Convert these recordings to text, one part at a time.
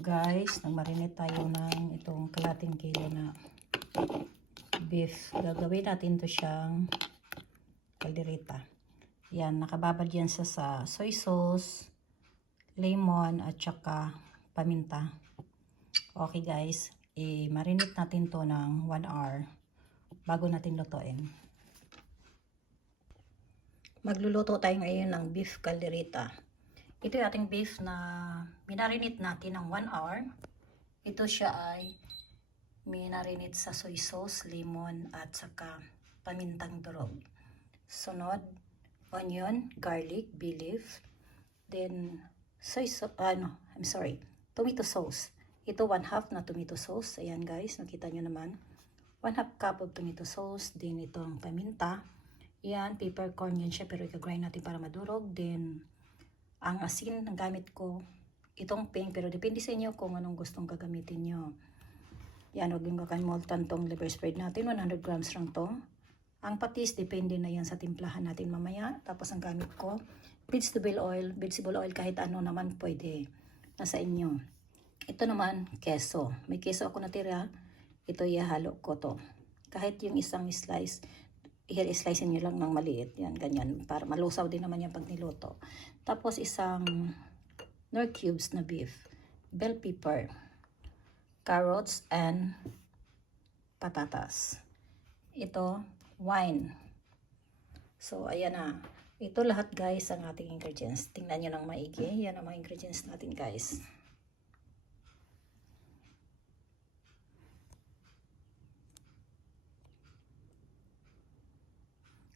Guys, nagmarinate tayo ng itong kalating kilo na beef. Gagawin natin to siyang kaldereta. Yan, nakababad yan sa soy sauce, lemon, at saka paminta. Okay guys, i-marinate natin to ng 1 hour bago natin lutuin. Magluluto tayo ngayon ng beef kaldereta. Ito yung ating beef na minarinate natin ng 1 hour. Ito siya ay minarinate sa soy sauce, lemon, at saka pamintang durog. Sunod, onion, garlic, bay leaf, then tomato sauce. Ito 1/2 na tomato sauce. Ayan guys, nakita nyo naman. 1/2 cup of tomato sauce. Then itong paminta. Yan, peppercorn yan siya, pero i-grind natin para madurog. Then ang asin na gamit ko, itong pink, pero depende sa inyo kung anong gustong gagamitin nyo. Yan, huwag yung kakalimutan tong liver spread natin, 100 grams lang to. Ang patis, depende na yan sa timplahan natin mamaya. Tapos ang gamit ko, vegetable oil kahit ano naman pwede. Nasa inyo. Ito naman, keso. May keso ako natira, ito ihalo ko to. Kahit yung isang slice, i-slice nyo lang ng maliit. Yan, ganyan. Para malusaw din naman yan pag niluto. Tapos isang nor cubes na beef. Bell pepper. Carrots and patatas. Ito, wine. So, ayan na. Ito lahat guys ang ating ingredients. Tingnan nyo ng maigi. Yan ang mga ingredients natin guys.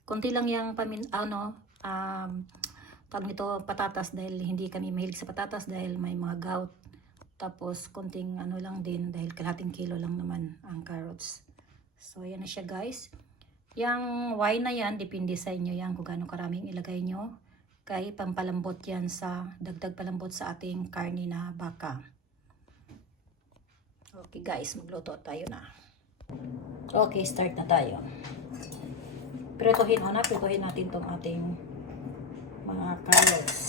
Konti lang yung tawag nito patatas dahil hindi kami mahilig sa patatas dahil may mga gout. Tapos konting ano lang din dahil kalahating kilo lang naman ang carrots. So ayan na siya guys. Yang wine na yan, depende sa inyo yan kung gaano karaming ilagay nyo. Kaya pampalambot yan sa, dagdag palambot sa ating karne na baka. Okay guys, magluto tayo na. Okay, start na tayo. Prituhin natin itong ating mga carrots.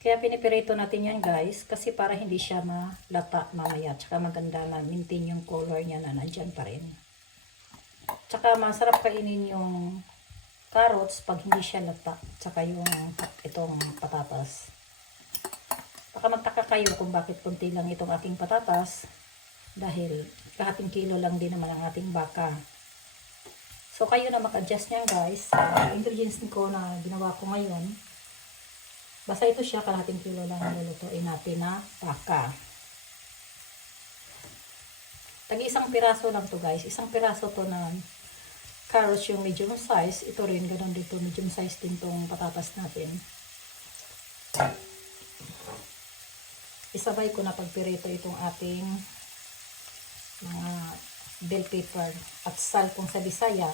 Kaya pinipirito natin yan guys, kasi para hindi siya malata mamaya, tsaka maganda na maintain yung color niya na nandyan pa rin. Tsaka masarap kainin yung carrots pag hindi siya lata, tsaka yung itong patatas. Baka magtaka kayo kung bakit kunti lang itong ating patatas, dahil kalahating kilo lang din naman ang ating baka. So kayo na mag-adjust niyan guys, ingredients ko na ginawa ko ngayon. Basta ito siya, kalahating kilo lang lulutuin natin na baka. Tag-isang piraso lang to guys. Isang piraso to na carrots yung medium size. Ito rin, ganun dito, medium size din tong patatas natin. Isabay ko na pagpirito itong ating mga bell pepper at sal kung sa Bisaya.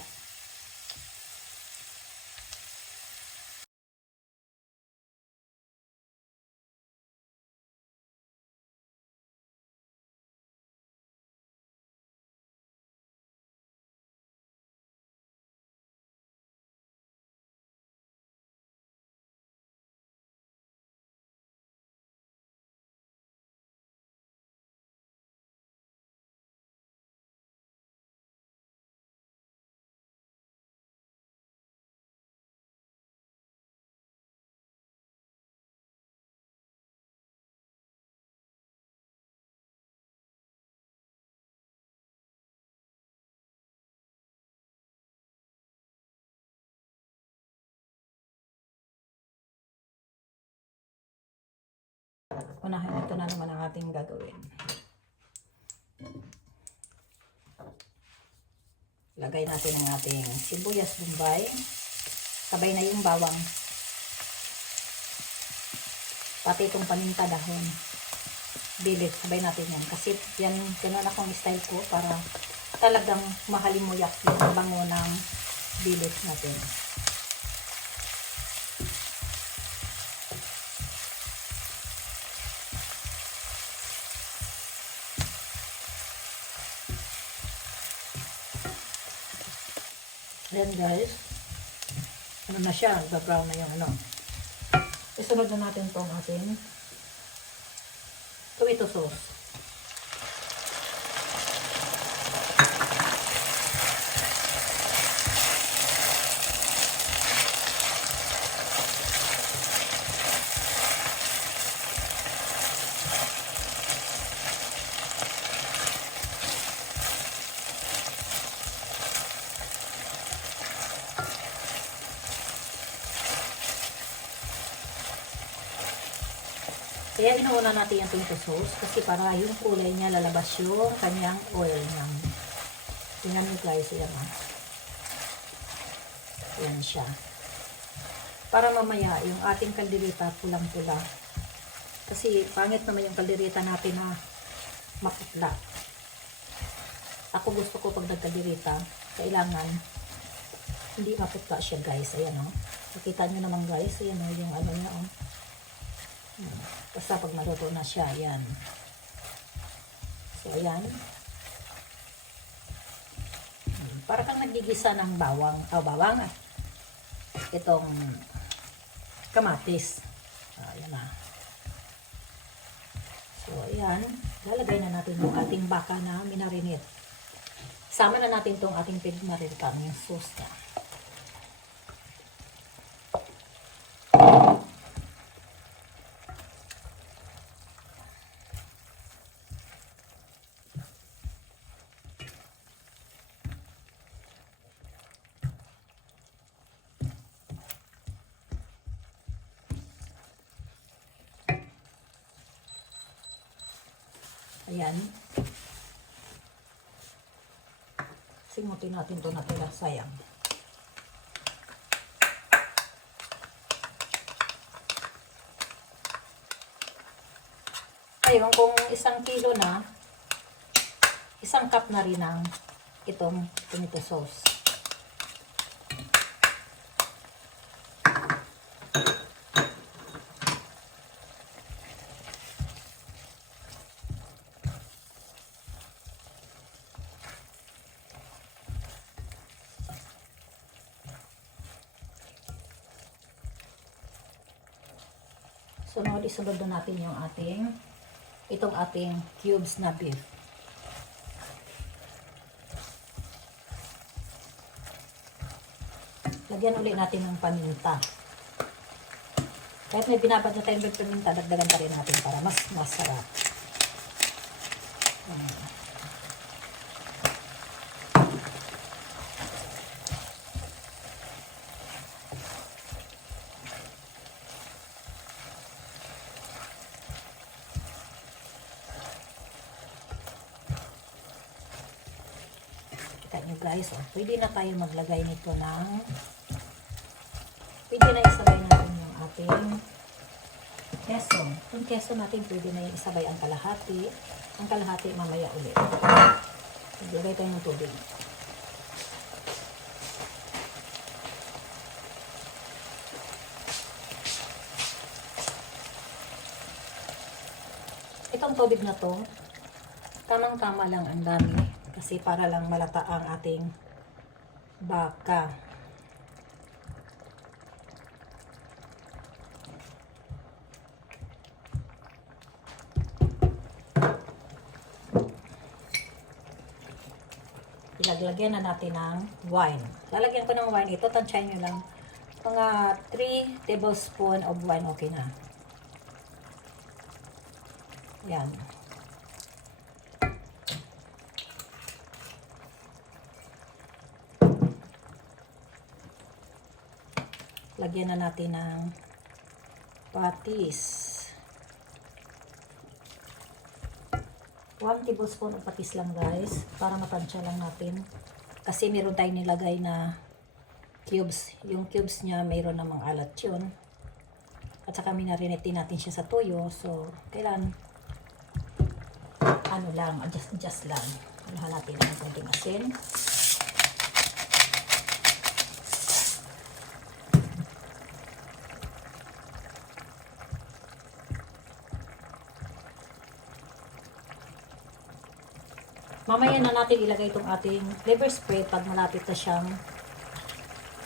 Unahin, ito na naman ang ating gagawin. Lagay natin ang ating sibuyas bombay. Sabay na yung bawang. Pati itong paminta dahon. Bilit, sabay natin yan. Kasi yan, ganoon akong style ko para talagang mahalimuyak yung bango ng bilit natin. Then guys, ano na siya, brown na yung ano. Isunod na natin tong ating tomato sauce. Kaya inuuna natin yung tomato sauce kasi para yung kulay niya lalabas yung kanyang oil niya. Tingnan nyo guys, yan ah. Yan siya. Para mamaya yung ating kaldereta pulang-pula. Kasi pangit naman yung kaldereta natin na maputla. Ako gusto ko pag nagkaldereta, kailangan hindi maputla siya guys. Ayan oh. Nakita nyo naman guys, ayan oh, yung ano niya oh. Basta pag maluto na siya, ayan. So, ayan. Para kang nagigisa ng bawang. Bawang. Itong kamatis. Ayan na. So, ayan. Lalagay na natin yung ating baka na minarinate. Sama na natin itong ating pinarinitan, yung sauce niya. Ayan. Simutin natin ito natira. Sayang. Ayun, kung 1 kilo na, 1 cup na rin ang itong tomato sauce. Sunod, isunod na natin yung itong ating cubes na beef. Lagyan ulit natin ng paminta. Kahit may binabad na tayong paminta, dagdagan pa rin natin para mas masarap. Guys, oh, pwede na tayo maglagay nito ng pwede na isabay natin yung ating keso. Yung keso natin pwede na isabay ang kalahati mamaya ulit. Maglagay tayo ng tubig. Itong tubig na to tamang-tama lang, ang dami. Kasi para lang malata ang ating baka. Ilaglagyan na natin ng wine. Lalagyan ko ng wine. Ito, tansyahin nyo lang. Mga 3 tablespoon of wine, okay na. Yan. Lagyan na natin ng patis. 1 tablespoon of patis lang guys, para matansya lang natin. Kasi meron tayong nilagay na cubes. Yung cubes niya mayroon namang alat yun. At saka minarinate natin siya sa toyo. So, kailan ano lang, adjust lang. Anuhan natin ang konting asin. Mamaya na natin ilagay itong ating liver spread pag malapit na siyang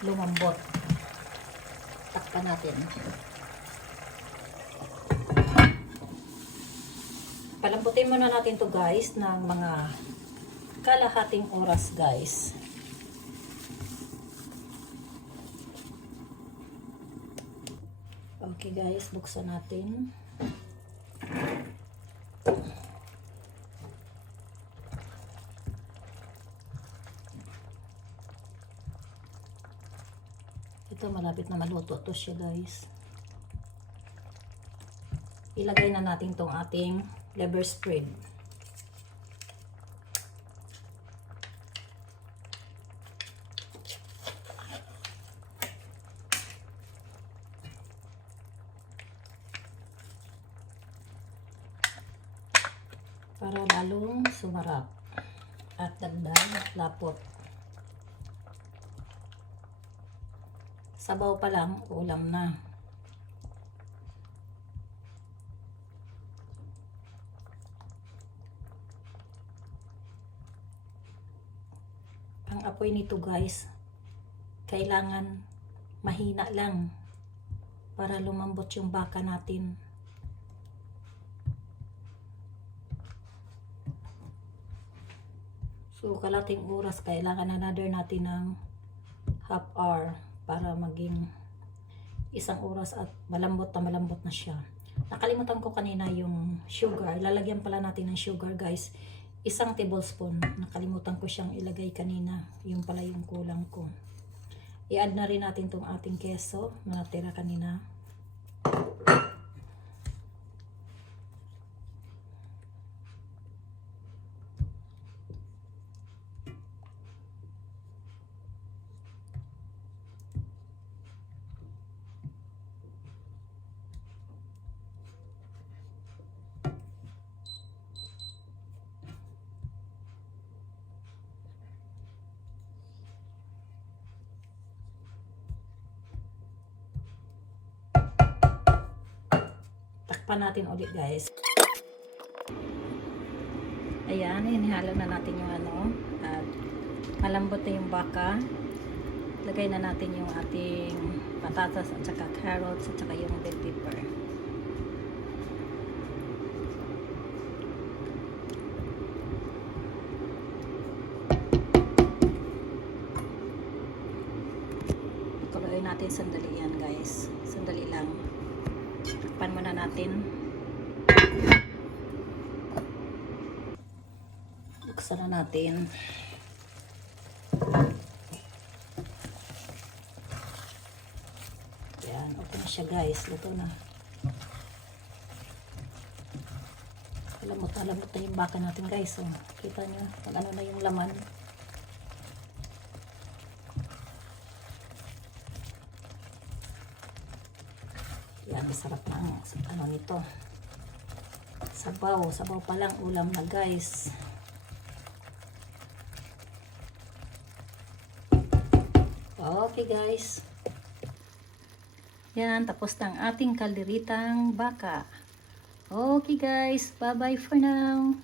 lumambot. Takpan natin. Palambutin muna natin to guys ng mga kalahating oras guys. Okay guys, buksan natin. Ito malapit na maluto to siya guys. Ilagay na natin tong ating liver spread. Para lalong sumarap at dagdag lapot. Sabaw pa lang, ulam na. Ang apoy nito guys, kailangan mahina lang para lumambot yung baka natin. So, kalating oras, kailangan another natin ng half hour para maging 1 oras at malambot na siya. Nakalimutan ko kanina yung sugar. Lalagyan pala natin ng sugar guys. 1 tablespoon. Nakalimutan ko siyang ilagay kanina. Yung pala yung kulang ko. I-add na rin natin tong ating keso na natira kanina. Takpan natin ulit guys. Ayan, hinihalo na natin yung ano at malambot na yung baka. Lagay na natin yung ating patatas at saka carrots at saka yung bell pepper. Kuluin natin sandali yan guys. Sandali lang. Takpan muna natin. Buksan na natin. Yan, okay na siya guys. Luto na. Lamot na yung baka natin guys. So, kita nyo kung ano na yung laman. Yan, masarap na ang ano nito. Sabaw pa lang, ulam na guys. Okay guys. Yan, tapos na ang ating kalderitang baka. Okay guys, bye bye for now.